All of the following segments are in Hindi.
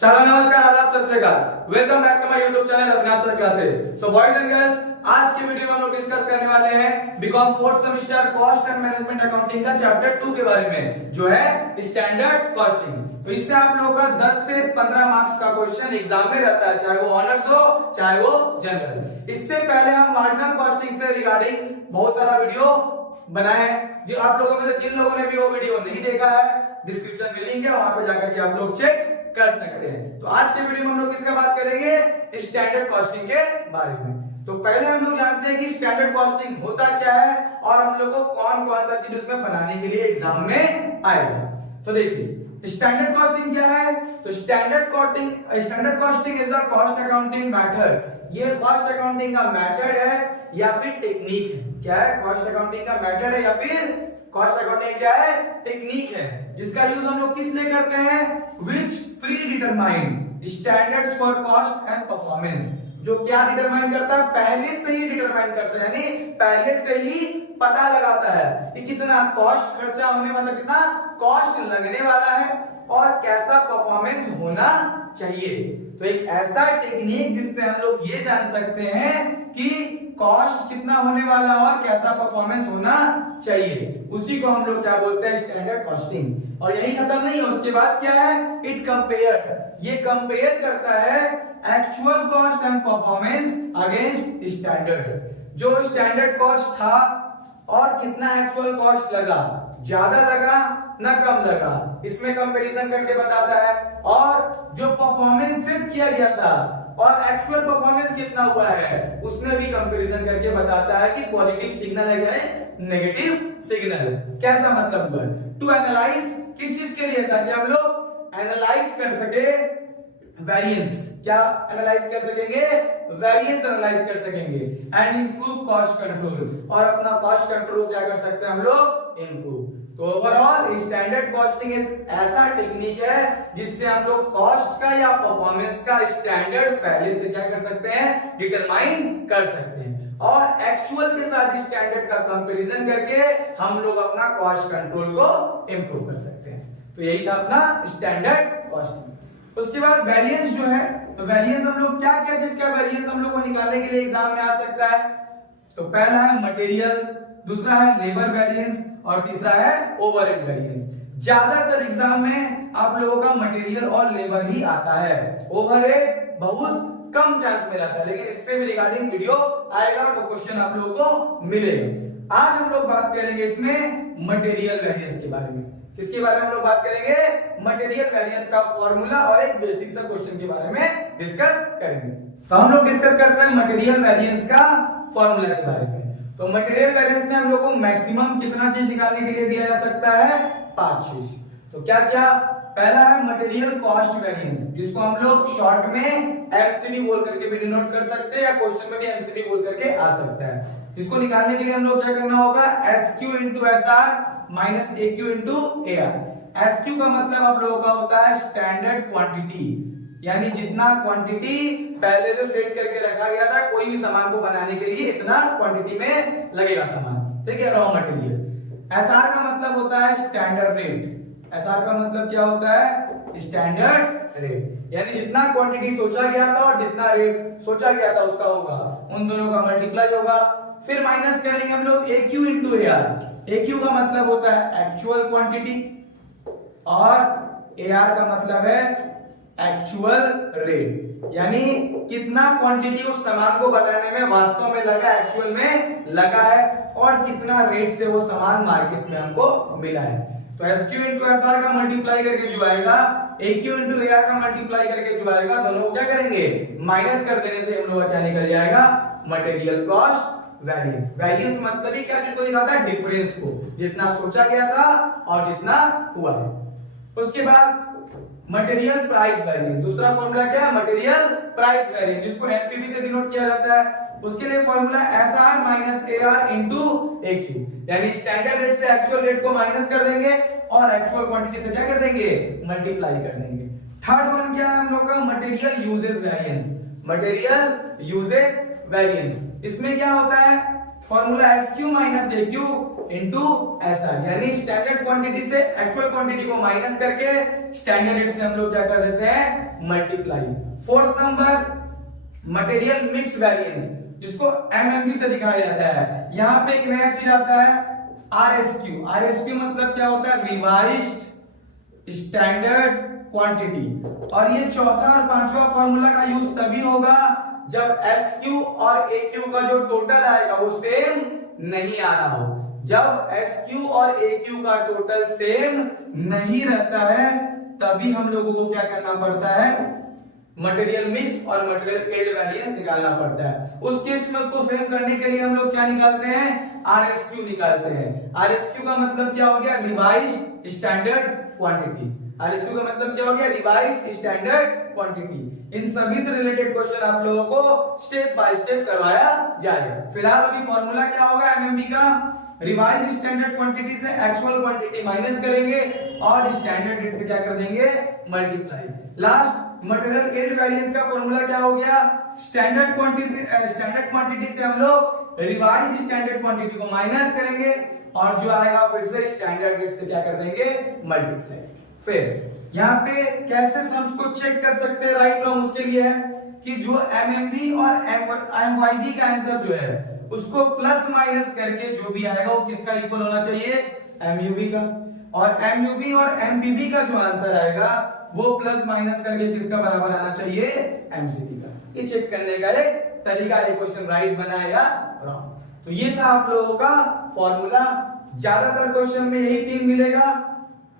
चलो नमस्कार, आदाब, सत श्री अकाल। Welcome back to my YouTube channel Abhinash sir classes. So boys and girls, आज के वीडियो में हम लोग डिस्कस करने वाले हैं BCom fourth semester cost and management accounting का चैप्टर 2 के बारे में, जो है स्टैंडर्ड कॉस्टिंग। तो इससे आप लोगों का 10 से 15 मार्क्स का क्वेश्चन एग्जाम में रहता है, चाहे वो ऑनर्स हो चाहे वो जनरल। इससे पहले हम मार्जिनल कॉस्टिंग से रिगार्डिंग बहुत सारा वीडियो बनाए हैं, जो आप लोगों में से जिन लोगों ने भी वो वीडियो नहीं देखा है, डिस्क्रिप्शन में लिंक है, वहां पे जाकर के आप लोग चेक कर सकते हैं। तो आज के वीडियो में हम लोग किसका बात करेंगे? स्टैंडर्ड कॉस्टिंग के बारे में। तो पहले हम लोग जानते हैं कि स्टैंडर्ड कॉस्टिंग होता क्या है और हम लोग को कौन कौन सा चीज उसमें बनाने के लिए एग्जाम में आएगा। तो देखिए स्टैंडर्ड कॉस्टिंग क्या है। तो standard costing is the cost accounting method. ये कॉस्ट अकाउंटिंग का मेथड है या फिर टेक्निक है। क्या है? कॉस्ट अकाउंटिंग का मेथड है या फिर कॉस्ट अकाउंटिंग क्या है? टेक्निक है, जिसका यूज हम लोग किस लिए करते हैं? Which predetermine standards for cost and performance. जो क्या डिटरमाइन करता है? पहले से ही डिटरमाइन करता है, यानी पहले से ही पता लगाता है कि कितना कॉस्ट खर्चा होने, मतलब कितना कॉस्ट लगने वाला है और कैसा परफॉर्मेंस होना चाहिए। तो एक ऐसा टेक्निक जिससे हम लोग ये जान सकते हैं कि कॉस्ट कितना होने वाला और कैसा परफॉर्मेंस होना चाहिए, उसी को हम लोग क्या बोलते हैं? Standard costing. और यही खत्म नहीं है, उसके बाद क्या है? It compares. ये कंपेयर करता है actual cost and performance against standards. जो स्टैंडर्ड कॉस्ट था और कितना एक्चुअल कॉस्ट लगा, ज्यादा लगा ना कम लगा, इसमें कंपैरिजन करके बताता है। और जो परफॉर्मेंस सेट किया गया था और एक्चुअल परफॉर्मेंस कितना हुआ है, उसमें भी कंपैरिजन करके बताता है कि पॉजिटिव सिग्नल है या नेगेटिव सिग्नल। कैसा मतलब हुआ? टू एनालाइज, किस चीज के लिए? ताकि हम लोग एनालाइज कर सके वेरिएंस। क्या एनालाइज कर सकेंगे? वेरिएंस एनालाइज कर सकेंगे एंड इंप्रूव कॉस्ट कंट्रोल। और अपना कॉस्ट कंट्रोल क्या कर सकते हैं हम लोग? इंप्रूव। तो ओवरऑल स्टैंडर्ड कॉस्टिंग ऐसा टेक्निक है जिससे हम लोग कॉस्ट का या परफॉर्मेंस का स्टैंडर्ड पहले से क्या कर सकते हैं? डिटरमाइन कर सकते हैं और एक्चुअल के साथ स्टैंडर्ड का कंपैरिजन करके हम लोग अपना कॉस्ट कंट्रोल को इंप्रूव कर सकते हैं। तो यही था अपना स्टैंडर्ड कॉस्टिंग। उसके बाद वेरिएंस जो है, तो वेरिएंस हम लोग क्या क्या चीज का वेरिएंस हम लोग को निकालने के लिए एग्जाम में आ सकता है। तो पहला है मटेरियल, दूसरा है लेबर वेरिएंस और तीसरा है ओवरहेड वेरिएंस। ज्यादातर एग्जाम में आप लोगों का मटेरियल और लेबर ही आता है, ओवरहेड बहुत कम चांस में रहता है, लेकिन इससे भी रिगार्डिंग वीडियो आएगा तो क्वेश्चन आप लोगों को मिलेगा। आज हम लोग बात करेंगे इसमें मटेरियल वेरिएंस के बारे में। किसके बारे में हम लोग बात करेंगे? मटेरियल वेरिएंस का फॉर्मूला और एक बेसिक सा क्वेश्चन के बारे में डिस्कस करेंगे। तो हम लोग डिस्कस करते हैं मटेरियल वेरिएंस का फॉर्मूला के बारे में। तो मटेरियल वेरिएंस में हम लोग को मैक्सिमम कितना चीज निकालने के लिए दिया जा सकता है? 5 चीज। तो क्या क्या? पहला है मटेरियल कॉस्ट वेरिएंस, जिसको हम लोग शॉर्ट में एमसीवी बोल करके भी डिनोट कर सकते हैं या क्वेश्चन में भी एमसीवी बोल करके आ सकता है। इसको निकालने के लिए हम लोग क्या करना होगा? SQ into SR minus AQ into AR। SQ का मतलब आप लोगों का होता है स्टैंडर्ड क्वांटिटी, यानी जितना क्वांटिटी पहले से सेट करके रखा गया था, कोई भी सामान को बनाने के लिए इतना क्वांटिटी में लगेगा सामान, ठीक है, रॉ मटेरियल। SR का मतलब होता है स्टैंडर्ड रेट। SR का मतलब क्या होता है? स्टैंडर्ड रेट, यानी जितना क्वांटिटी सोचा गया था और जितना रेट सोचा गया था उसका होगा, उन दोनों का मल्टीप्लाई होगा। फिर माइनस करेंगे हम लोग AQ into AR। AQ का मतलब होता है एक्चुअल क्वांटिटी और AR का मतलब है एक्चुअल रेट, यानी कितना क्वांटिटी उस सामान को बनाने में वास्तव में लगा, एक्चुअल में लगा है, और कितना रेट से वो सामान मार्केट में हमको मिला है। तो SQ into SR का मल्टीप्लाई करके जो आएगा, AQ into AR का मल्टीप्लाई करके जो आएगा, दोनों को क्या करेंगे? माइनस कर देने से हम लोग का क्या निकल जाएगा? Material cost variance. वेरिएंस मतलब ही क्या चीज को दिखाता है? डिफरेंस को, जितना सोचा गया था और जितना हुआ है। उसके बाद मटेरियल प्राइस वेरिएंस, दूसरा फॉर्मूला क्या है? मटेरियल प्राइस वेरिएंस, जिसको एमपीवी से डिनोट किया जाता है। उसके लिए formula SR minus AR into AQ, यानी स्टैंडर्ड रेट से एक्चुअल रेट को माइनस कर देंगे और एक्चुअल क्वांटिटी से क्या कर देंगे? मल्टीप्लाई कर देंगे। थर्ड वन क्या है हम लोग का? Material usages variance. Material usages variance, इसमें क्या होता है? Formula SQ minus AQ into SR, यानी स्टैंडर्ड क्वांटिटी से एक्चुअल क्वांटिटी को माइनस करके स्टैंडर्ड रेट से हम लोग क्या कर देते हैं, multiply. Fourth number material mix variance, जिसको MMV से दिखाया जाता है। यहाँ पे एक नया चीज आता है RSQ। RSQ मतलब क्या होता है, रिवाइज्ड स्टैंडर्ड क्वांटिटी। और ये चौथा और पांचवा फॉर्मूला का यूज तभी होगा जब SQ और AQ का जो टोटल आएगा वो सेम नहीं आ रहा हो। जब SQ और AQ का टोटल सेम नहीं रहता है तभी हम लोगों को क्या करना पड़ता है, मटेरियल मिक्स और मटेरियल एड वेरिएंस निकालना पड़ता है। उस केस में उसको सेम करने के लिए हम लोग क्या निकालते हैं, RSQ निकालते हैं। RSQ का मतलब क्या हो गया, रिवाइज्ड स्टैंडर्ड क्वांटिटी। RSQ का मतलब क्या हो गया, रिवाइज्ड स्टैंडर्ड क्वांटिटी। इन सभी से रिलेटेड क्वेश्चन आप लोगों को स्टेप बाय स्टेप करवाया जाएगा। फिलहाल अभी फॉर्मूला क्या होगा MMV का, रिवाइज्ड स्टैंडर्ड क्वांटिटी से एक्चुअल क्वांटिटी माइनस करेंगे और स्टैंडर्ड रेट से क्या कर देंगे, multiply. Last material yield variance का फॉर्मूला क्या हो गया, स्टैंडर्ड क्वांटिटी से हम लोग रिवाइज्ड स्टैंडर्ड क्वांटिटी को माइनस करेंगे और जो आएगा फिर से स्टैंडर्ड रेट से क्या कर देंगे, मल्टीप्लाई। फिर यहाँ पे कैसे सम्स को चेक कर सकते हैं, राइट रॉन्ग, उसके लिए है कि जो MMV और MYV का आंसर जो है उसको प्लस माइनस करके जो भी आएगा वो किसका इक्वल होना चाहिए, MUV का। और MUV और MPV का जो आंसर आएगा वो प्लस माइनस करके किसका बराबर आना चाहिए, MCV का। ये चेक करने का एक तरीका है, क्वेश्चन राइट बना है या रॉन्ग। तो ये था आप लोगों का फॉर्मूला। ज्यादातर क्वेश्चन में यही तीन मिलेगा।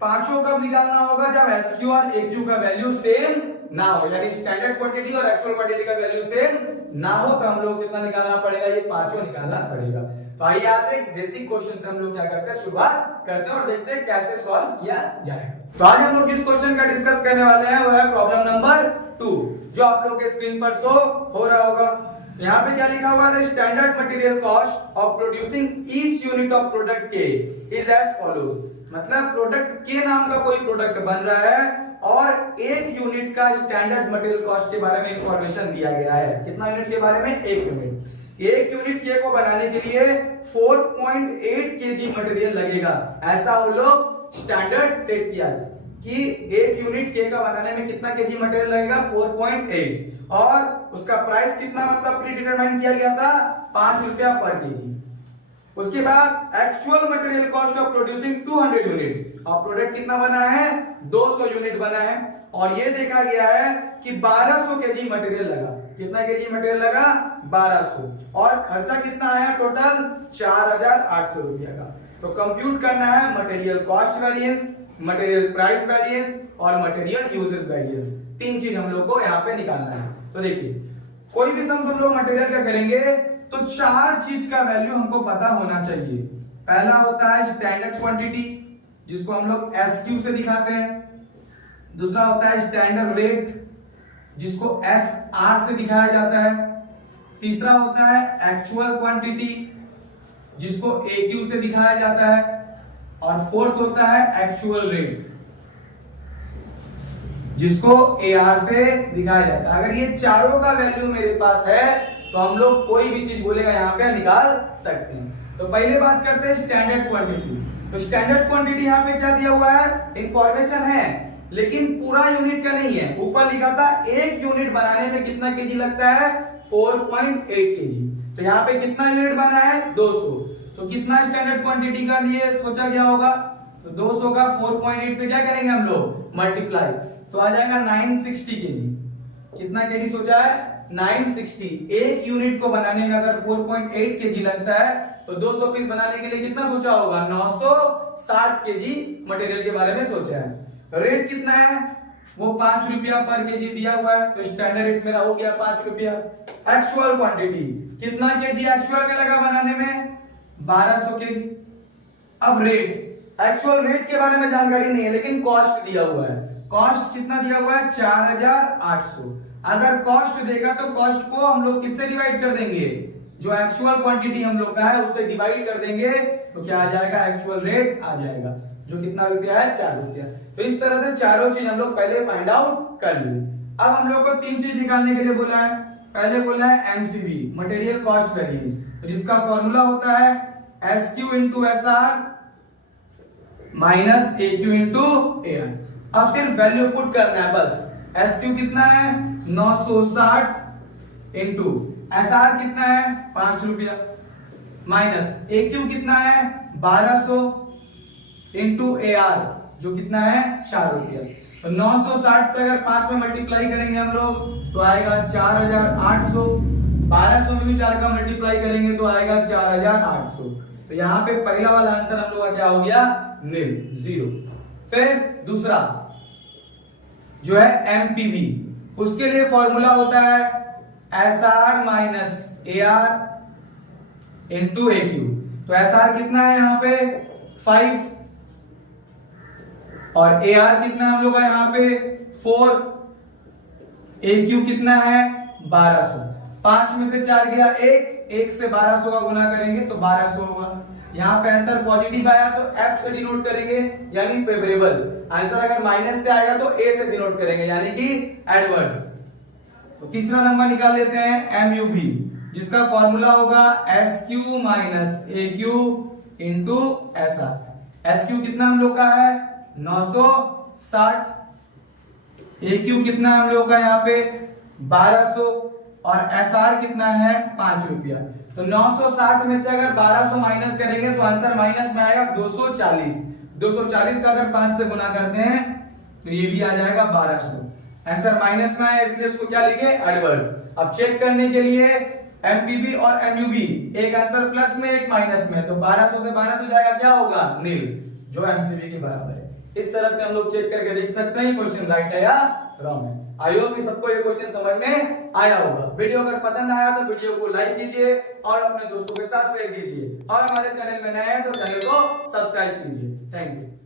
पांचों कब निकालना होगा, जब SQ और AQ का वैल्यू सेम ना हो, यानी स्टैंडर्ड क्वांटिटी और एक्चुअल क्वांटिटी का वैल्यू सेम ना हो तो हम लोग कितना निकालना पड़ेगा, ये पांचों निकालना पड़ेगा। तो आइए आज एक बेसिक क्वेश्चन से हम लोग क्या करते हैं, शुरुआत करते हैं और देखते हैं कैसे सॉल्व किया जाएगा। तो आज हम लोग जिस क्वेश्चन का डिस्कस करने वाले हैं वो है प्रॉब्लम नंबर 2, जो आप लोग के स्क्रीन पर शो हो रहा होगा। यहाँ पे क्या लिखा हुआ है, standard material cost of producing each unit of product के इज एज फॉलोज। मतलब प्रोडक्ट के नाम का कोई प्रोडक्ट बन रहा है और एक यूनिट का स्टैंडर्ड मटेरियल कॉस्ट के बारे में इंफॉर्मेशन दिया गया है। कितना यूनिट के बारे में, एक यूनिट। एक यूनिट के को बनाने के लिए 4.8 kg मटेरियल लगेगा, ऐसा वो लोग स्टैंडर्ड सेट किया कि एक यूनिट के का बनाने में कितना केजी मटेरियल लगेगा, 4.8। और उसका प्राइस कितना मतलब प्री डिटरमाइन किया गया था, 5 रुपया पर केजी। उसके बाद actual material cost of producing 200 units, और प्रोडक्ट कितना बना है, 200 यूनिट बना है। और ये देखा गया है कि 1200 केजी मटेरियल लगा। कितना केजी मटेरियल लगा, 1200। और खर्चा कितना आया टोटल, 4800 रुपया का। तो कंप्यूट करना है material cost variance, material price variance और मटेरियल यूजेस वेरिएंस। तीन चीज हम लोग को यहाँ पे निकालना है। तो देखिए कोई भी सम हम लोग मटेरियल का करेंगे तो चार चीज का वैल्यू हमको पता होना चाहिए। पहला होता है स्टैंडर्ड क्वांटिटी, जिसको हम लोग SQ से दिखाते हैं। दूसरा होता है स्टैंडर्ड रेट, जिसको SR से दिखाया जाता है। तीसरा होता है एक्चुअल क्वांटिटी, जिसको AQ से दिखाया जाता है। और फोर्थ होता है एक्चुअल रेट, जिसको AR से दिखाया जाता है। अगर ये चारों का वैल्यू मेरे पास है तो हम लोग कोई भी चीज बोलेगा यहाँ पे निकाल सकते हैं। तो पहले बात करते हैं स्टैंडर्ड क्वांटिटी। तो स्टैंडर्ड क्वांटिटी यहाँ पे क्या दिया हुआ है, इंफॉर्मेशन है लेकिन पूरा यूनिट का नहीं है। ऊपर लिखा था एक यूनिट बनाने में कितना केजी लगता है, 4.8 केजी। तो यहाँ पे कितना यूनिट बना है, 200। तो कितना स्टैंडर्ड क्वांटिटी का लिए सोचा गया होगा, तो 200 का 4.8 से क्या करेंगे हम लोग, मल्टीप्लाई। तो आ जाएगा 960 केजी। कितना केजी सोचा है, 960। एक यूनिट को बनाने में अगर 4.8 केजी लगता है तो 200 पीस बनाने के लिए कितना सोचा होगा, 960 केजी मटेरियल के बारे में सोचा है। रेट कितना है, वो 5 रुपया पर केजी दिया हुआ है, तो स्टैंडर्ड रेट मेरा हो गया 5 रुपया। एक्चुअल क्वांटिटी कितना केजी एक्चुअल में लगा बनाने में, 1200 केजी। अब रेट, एक्चुअल रेट के बारे में जानकारी नहीं है लेकिन कॉस्ट दिया हुआ है। कॉस्ट कितना दिया हुआ है, 4800। अगर कॉस्ट देगा तो कॉस्ट को हम लोग किससे डिवाइड कर देंगे, जो एक्चुअल क्वांटिटी हम लोग का है उससे डिवाइड कर देंगे तो क्या आ जाएगा, एक्चुअल रेट आ जाएगा, जो कितना रुपया है, 4 रुपया। तो इस तरह से चारों चीज हम लोग पहले फाइंड आउट कर लिए। अब हम लोग को तीन चीज निकालने के लिए बोला है। पहले बोला है MCV, मटेरियल कॉस्ट वेरिएंस। तो जिसका फॉर्मूला होता है S Q into S are minus A Q into A R. अब सिर्फ वैल्यू पुट करना है बस। एस क्यू कितना है 960 इंटू एस आर कितना है 5 रुपया माइनस ए क्यू कितना है 1200 इंटू ए आर जो कितना है 4 रुपया। तो 960 से अगर 5 में मल्टीप्लाई करेंगे हम लोग तो आएगा 4800। 1200 में भी 4 का मल्टीप्लाई करेंगे तो आएगा 4800। तो यहाँ पे पहला वाला आंसर हम लोग का क्या हो गया नील 0। फिर दूसरा जो है एमपीवी, उसके लिए फॉर्मूला होता है S R minus A R into A Q. तो एस आर कितना है यहाँ पे 5 और ए आर कितना है हम लोग का यहाँ पे 4, ए क्यू कितना है 1200। 5 में से 4 गया 1 से 1200 का गुना करेंगे तो 1200 होगा। यहाँ पे आंसर पॉजिटिव आया तो एफ से डिनोट करेंगे यानी फेवरेबल। आंसर अगर माइनस से आएगा तो ए से डिनोट करेंगे यानी कि एडवर्स। तो तीसरा नंबर निकाल लेते हैं एमयूवी, जिसका फॉर्मूला होगा S Q minus A Q into S R. S Q कितना हम लोग का है 960, ए क्यू कितना हम लोग का यहाँ पे 1200 और एस आर कितना है 5 रुपया। तो 960 में से अगर 1200 माइनस करेंगे तो आंसर माइनस में आएगा 240। 240 का अगर 5 से गुना करते हैं तो ये भी आ जाएगा 1200। आंसर माइनस में आया इसलिए उसको क्या लिखे एडवर्स। अब चेक करने के लिए एमपीवी और एमयूवी, एक आंसर प्लस में एक माइनस में, तो 1200 से 1200 जाएगा क्या होगा नील, जो एमसीवी के बराबर है। इस तरह से हम लोग चेक करके देख सकते हैं क्वेश्चन राइट है या रॉन्ग है। आई होप कि सबको ये क्वेश्चन समझ में आया होगा। वीडियो अगर पसंद आया तो वीडियो को लाइक कीजिए और अपने दोस्तों के साथ शेयर कीजिए और हमारे चैनल में नए हैं तो चैनल को सब्सक्राइब कीजिए। Thank you.